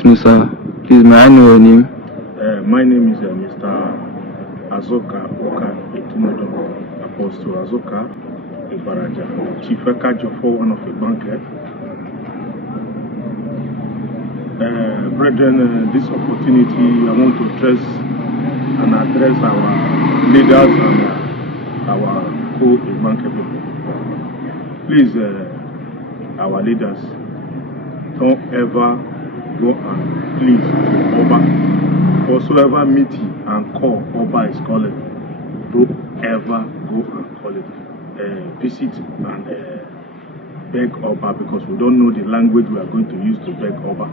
afternoon, sir. Please, may I know your name? My name is Mr. Azoka Oka Etumodo, Apostle Azoka Ibaraja, Chief Ekajo for one of Igbanke. Brethren, this opportunity I want to address our leaders and our co-Igbanke people. Please, our leaders, don't ever go and plead to Oba. Whatsoever meeting and call Oba is calling, don't ever go and call it, visit and beg Oba, because we don't know the language we are going to use to beg Oba.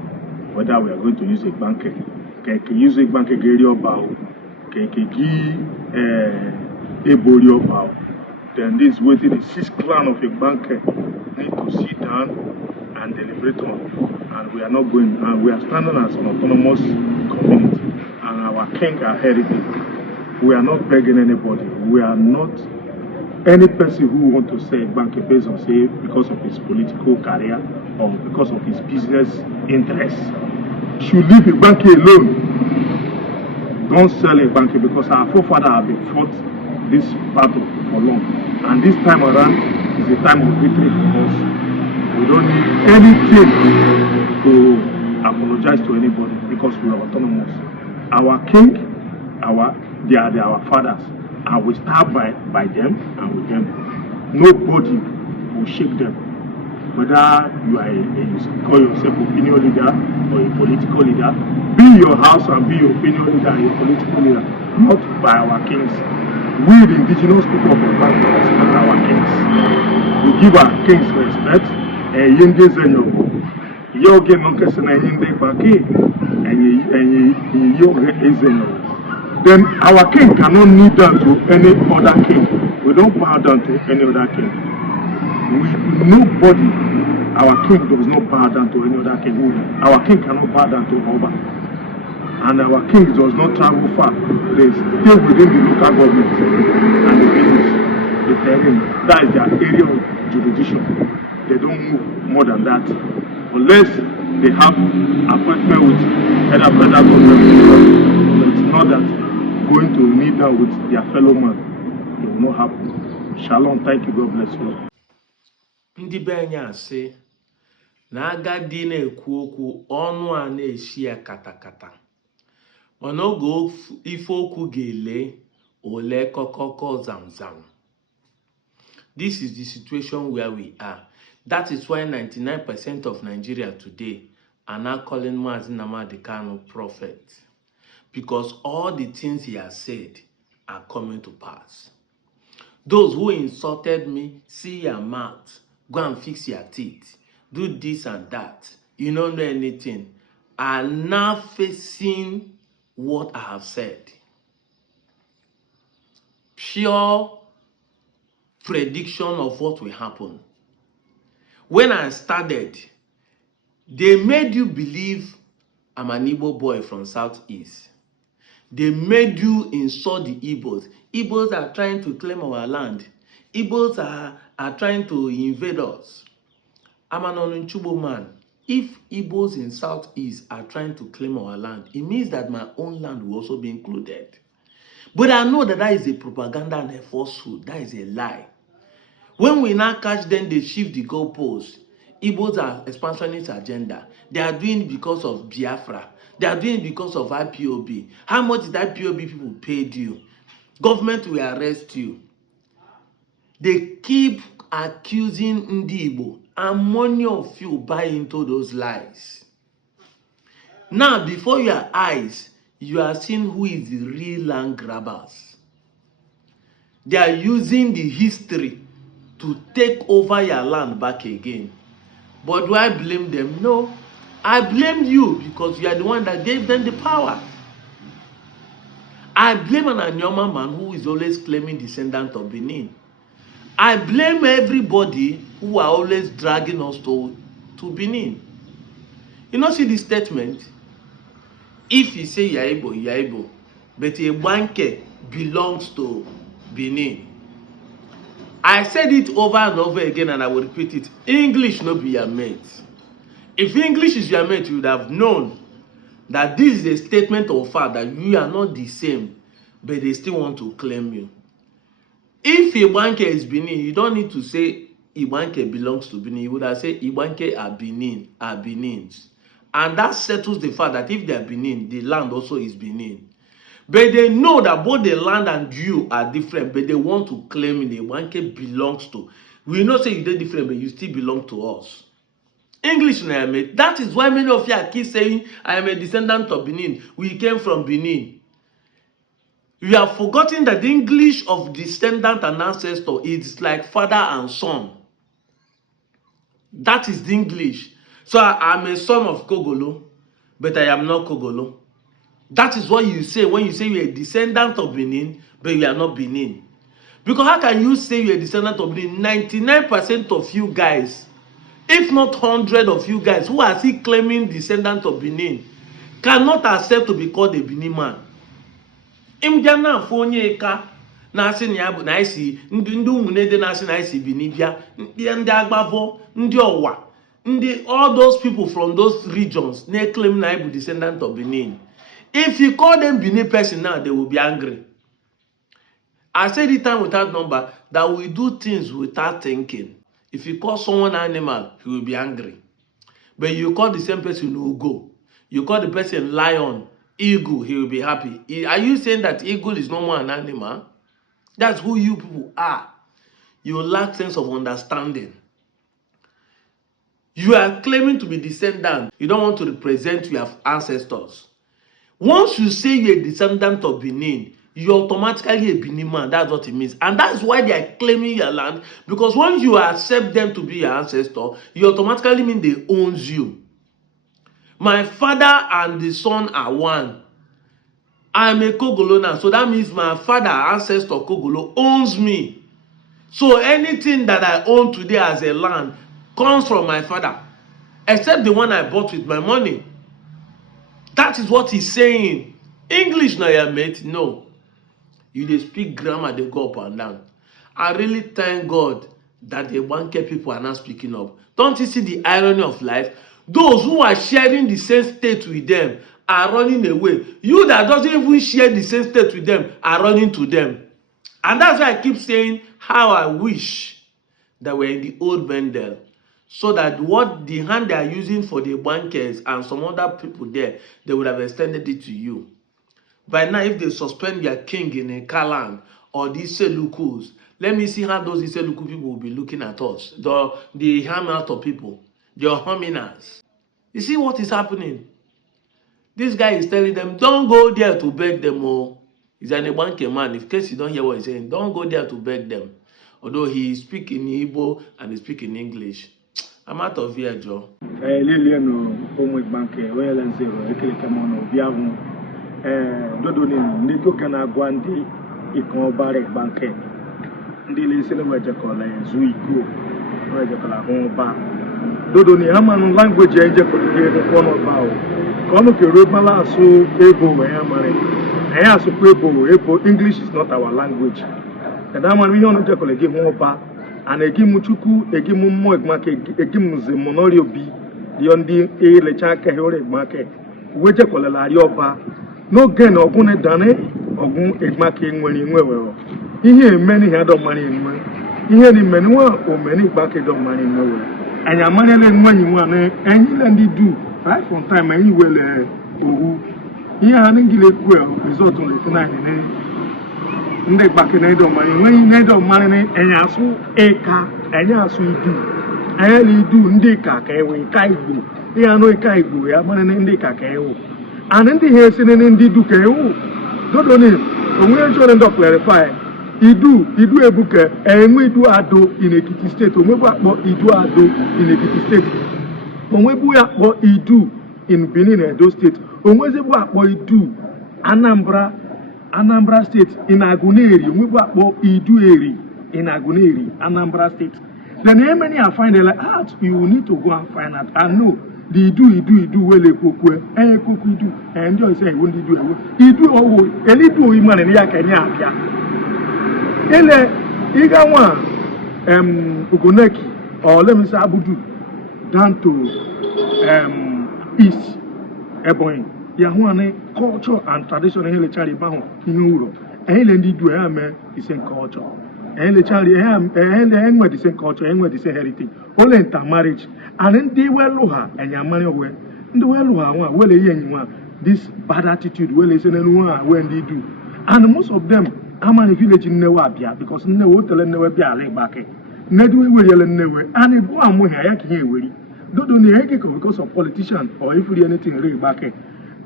Whether we are going to use Igbanke, use Igbanke Geri Oba, Ebori Oba. Then this waiting the 6th clan of Igbanke need to sit down and deliberate on. And we are not going, and we are standing as an autonomous community, and our king, our heritage. We are not begging anybody. We are not any person who want to say Igbanke based on say because of his political career or because of his business interests should leave Igbanke alone. Don't sell Igbanke, because our forefathers have been fought this battle for long, and this time around is a time of victory for us. We don't need anything to apologize to anybody, because we are autonomous. Our king, they are our fathers, and we stand by them and with them. Nobody will shake them. Whether you are you call yourself opinion leader or a political leader, be your house and be your opinion leader and your political leader, not by our kings. We, the indigenous people of Igbanke, respect our kings. We give our kings respect. Then our king cannot kneel down to any other king. We don't bow down to any other king. Nobody, our king does not bow down to any other king. Our king cannot bow down to Oba. And our king does not travel far. They stay within the local government and the village, the terrain. That is their area of jurisdiction. They don't move more than that, unless they have appointment with either federal government. But it's not that going to kneel down with their fellow man. It will not happen. Shalom, thank you, God bless you. Ndị be anyị asị na agadi na-ekwu okwu ọnụ a na-eshi ya katakata, mana oge ife okwu ga-ele ole kokoko zamzam. This is the situation where we are. That is why 99% of Nigeria today are now calling Mazi Nnamdi Kanu prophet, because all the things he has said are coming to pass. Those who insulted me, see your mouth, go and fix your teeth, do this and that, you don't know anything, are now facing what I have said. Pure prediction of what will happen. When I started, they made you believe I'm an Igbo boy from Southeast. They made you insult the Igbos. Igbos are trying to claim our land. Igbos are trying to invade us. I'm an Onunchubo man. If Igbos in Southeast are trying to claim our land, it means that my own land will also be included. But I know that is a propaganda and a falsehood. That is a lie. When we now catch them, they shift the goalposts. Igbos are expansionist agenda. They are doing it because of Biafra. They are doing it because of IPOB. How much did IPOB people paid you? Government will arrest you. They keep accusing Ndi Igbo, and many of you buy into those lies. Now, before your eyes, you are seeing who is the real land grabbers. They are using the history to take over your land back again. But do I blame them? No. I blame you, because you are the one that gave them the power. I blame an Anyoma man who is always claiming descendant of Benin. I blame everybody who are always dragging us to Benin. You know, see the statement? If you say you're Igbo, but Igbanke belongs to Benin. I said it over and over again, and I will repeat it. English no be your mate. If English is your mate, you would have known that this is a statement of fact that you are not the same, but they still want to claim you. If Igbanke is Benin, you don't need to say Igbanke belongs to Benin. You would have said Igbanke are Benins. And that settles the fact that if they are Benin, the land also is Benin. But they know that both the land and you are different, but they want to claim the Igbanke belongs to. We know say you did different, but you still belong to us. English, mate. That is why many of you keep saying, I am a descendant of Benin. We came from Benin. We have forgotten that the English of descendant and ancestor is like father and son. That is the English. So I'm a son of Kogolo, but I am not Kogolo. That is what you say when you say you're a descendant of Benin, but you are not Benin. Because how can you say you're a descendant of Benin? 99% of you guys, if not 100 of you guys who are still claiming descendant of Benin, cannot accept to be called a Benin man. Imjana fonye ka na asị na ya bụ na isi ndị ụmụnede na asị na isi Benin bịa ndị agbavo ndị ọwa ndị all those people from those regions na claim na bụ descendant of Benin. If you call them Benin person now, they will be angry. I said it time without number that we do things without thinking. If you call someone animal, he will be angry. But you call the same person Ugo, you call the person lion, eagle, he will be happy. Are you saying that eagle is no more an animal? That's who you people are. You lack sense of understanding. You are claiming to be descendant. You don't want to represent your ancestors. Once you say you're a descendant of Benin, you're automatically a Benin man. That's what it means. And that's why they are claiming your land. Because when you accept them to be your ancestor, you automatically mean they own you. My father and the son are one. I'm a Kogolo now. So that means my father, ancestor Kogolo, owns me. So anything that I own today as a land comes from my father. Except the one I bought with my money. That is what he's saying. English now, yeah, mate? No. You dey speak grammar, they go up and down. I really thank God that the Igbanke people are not speaking up. Don't you see the irony of life? Those who are sharing the same state with them are running away. You that doesn't even share the same state with them are running to them. And that's why I keep saying how I wish that we're in the old Bendel. So that what the hand they are using for the bankers and some other people there, they would have extended it to you. By now, if they suspend their king in a Kalan or these Selukus, let me see how those Seluku people will be looking at us. The Hamilton people, the Hominas. You see what is happening? This guy is telling them, don't go there to beg them. Oh, he's an Igbanke man. In case you don't hear what he's saying, don't go there to beg them. Although he speaks in Igbo and he speaks in English. I'm out of here, Joe. Liliano, Homo Igbanke, well and zero, Ekelekemono, Biavu, Dodonin, Nico Canagwandi, Ikobar Igbanke, Ndili Cinemajacola, Zuiko, Rajacola, Homba, Dodoni, Haman language, Jacola, Kono Bao, Kono Robala, so Ebo, Yamare, Ayasu Ebo, English is not our language. And I'm going to give Homba. And again, Muchuku, again, more market, again, the Monorio B, the on the A. Lechaka Hore market, which a Yoba, no gain or Gune Dane, or Gun Egmaking when you were. He had many head of money in money. He had many or many bucket of money in money. And your money and money one, and you and do, right from time, and you will, he had a well result on the finale. Ndị bakenedo money when nedo money enyasu eka enyasu idu ayeli idu ndị ka ewe ka igbo ya no ka igbo ya money ndị ka ewe and ndị he sine ndị du ka ewe dodo ni onwe chore ndo clarify idu ebuka enwe idu ado in Ekiti state onwe bu akpo idu ado in Ekiti state onwe bu akpo idu in Benin Edo state onwe ze bu akpo idu Anambra State in Aguneri, we were Idueri in Aguneri, Anambra State. Then how many are finding like you need to go and find out. And no, the Idu well a cook, and cook Idu, and you say, won't do it? Idu oh, any do human and Yakanya. Ele Igawa Ugoneki, or let me say Abudu, down to East Ebony. Yahuane culture and tradition hele chari baho ihuro. Hele ndi do the same culture. Hele chari enwe the same culture, enwe the same heritage. Only intermarriage. And ndi weluha enyamani owe. Ndi weluha wa wele yenwa this bad attitude wele senenwa when they do. And most of them amani village in Newabia because Newo tele Newe bia le back. Nedu we yele Newe and it go amu here yaki weri. Don't do because of politician or if we anything re back.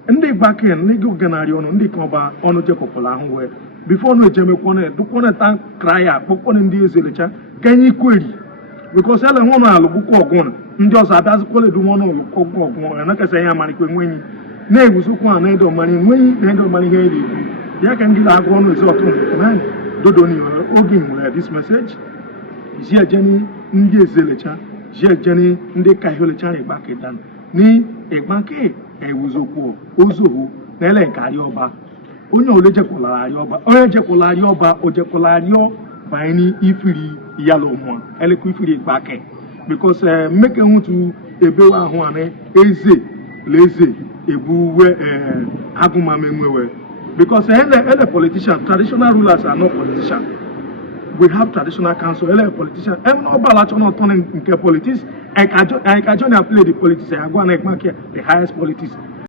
Ndị gbake ndị ganari ọnụ ndị kọba ọnụ jekọpụla ahụ wee before no ejemekwana dukwana tan kraya kpọkwana ndị ezelecha kenye kweri because ele nwono alụbụkwa ọgụn ndị ọzọ abịazịkwala du nwono ọgụkọ ọgụn na kasa ya marikwe nwenyi na-egwuzukwa na edo mani nwenyi na edo mani ihe eri ya ka ngila agụ ọnụ ezi ọtụ mgbe dodo ni oge nwere this message ji ejeni ndị ezelecha ji ejeni ndị kahiolechara Igbanke dan ni Igbanke ewuzokwu ozohu nele nkari ọba onye ole jekwalari ọba onye jekwalari ọba o jekwalari ọba ni ifiri yalo mo eleku ifiri Igbanke because mmeke hutu ebewa ahụ ane eze leze ebuwe agụmamenwewe because ele politician traditional rulers are not politicians. We have traditional council, politicians. Even no balance on autonomy in politics. I can join and play the politics. I go and make the highest politics.